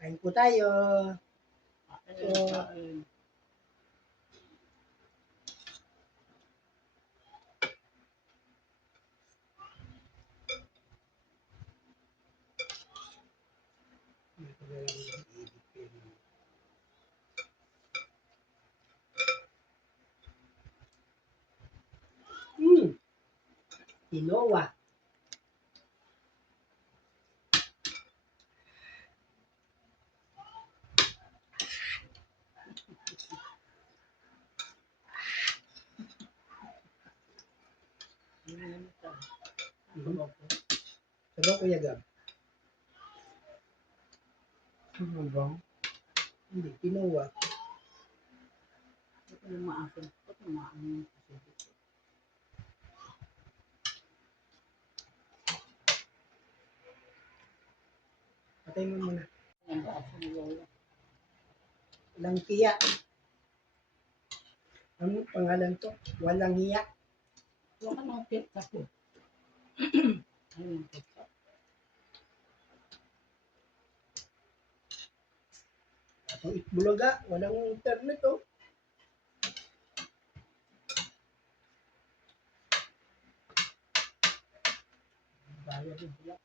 Kain po tayo. Kain. Quinoa. Sabaw Kuya Gab. Sabaw? Hindi, quinoa. Ito yung maasin. Ito yung maasin. Patay mo muna. Ang maasin ni Lola. Walang hiya. Ano pangalan to? Walang hiya. Huwag ka ng ketchup po. Ayun yung ketchup. Atong Itbulaga. Walang internet oh. Bayad din sila.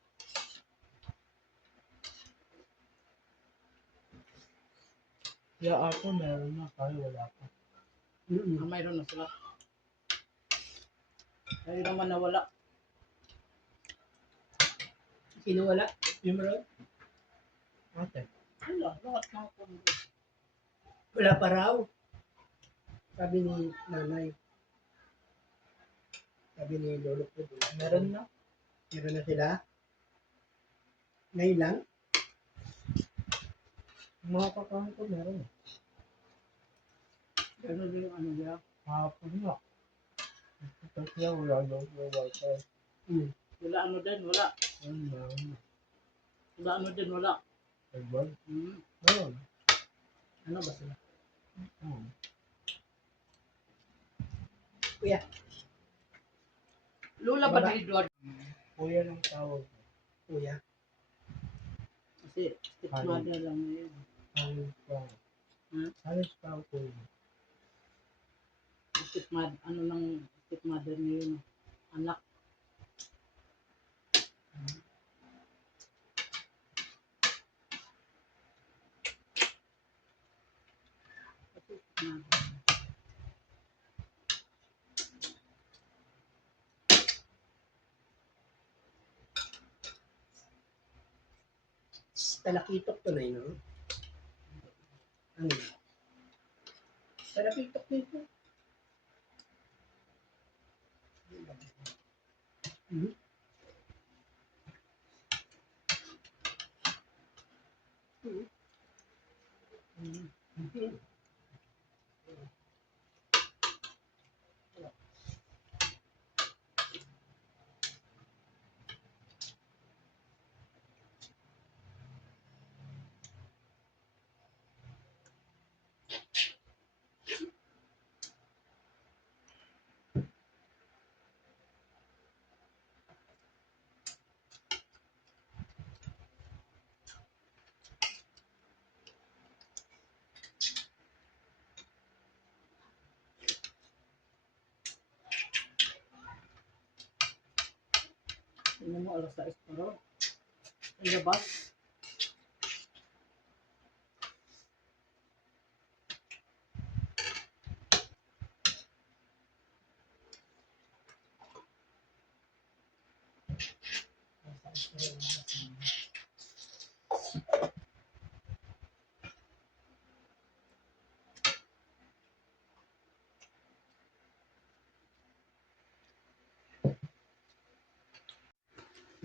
Kaya ako meron na, tayo wala pa. Mayroon na sila. Tayo naman nawala. Sino wala? Yung meron? Ate. Wala, lahat ng kondo. Wala pa raw. Sabi ni nanay. Sabi ni lolo ko. Meron na. Meron na sila. Ngayon lang. Mga kakahan ko meron. Gano'n din yung ano niya. Hapon nga. Kasi wala daw yung wifi. Wala ano din, wala. Wala ano din, wala. Ayun? Meron. Ano ba sila? Kuya. Lola ba ni Edward? Kuya ng tawag. Kuya. Kasi stepmother lang ngayon. Halos pa. Halos pa ako kuya. Stepmother, ano ng stepmother ngayon? Anak. Talakitok to na yun, no? Ano yun? Talakitok nito. Tingnan mo, alas 6 pa rin. Ang labas.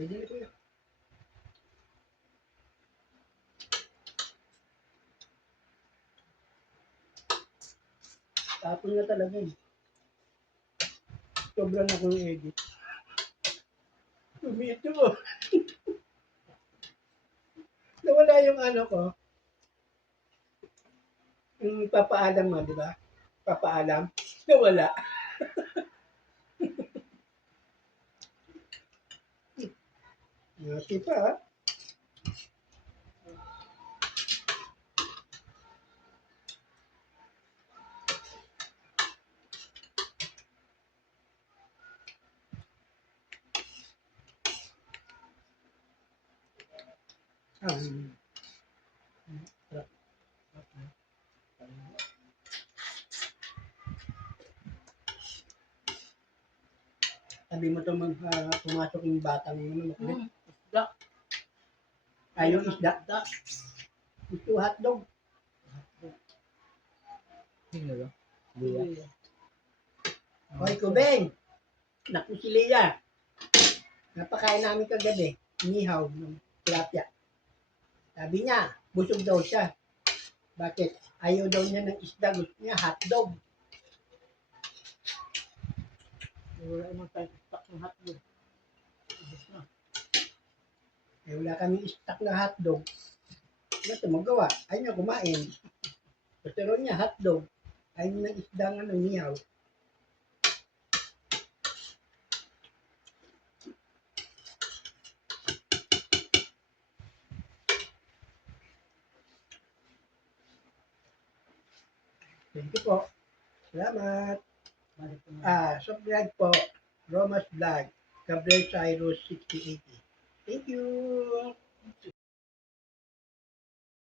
Pwede na kuya. Tapon na talaga eh. Sobrang akong edit. Tumito mo. Nawala yung ano ko. Yung papaalam mo, di ba? Papaalam. Nawala. Nati pa ha. Ah, sabi mo to pumasok yung batang makulit. Isda. Ay, yung isda. Isda. Gusto hotdog. Sino ba? Buya. Iya. Hoy, Kubeng. Naku si Leia. Napakain namin kagabi. Inihaw ng tilapia. Sabi niya, busog daw siya. Bakit? Ayaw daw niya ng isda. Gusto niya hotdog. Wala naman tayo stock ng hotdog. Ubus na. Eh, wala kaming stock na hotdog. Ano ito magawa? Ayaw niya kumain. Gusto raw niya hotdog. Ayaw niya ng isda ng inihaw. Thank you po. Salamat. Balik ko na. Subscribe po. Roma's Vlog. Gabriel Cyrus 6080. Thank you.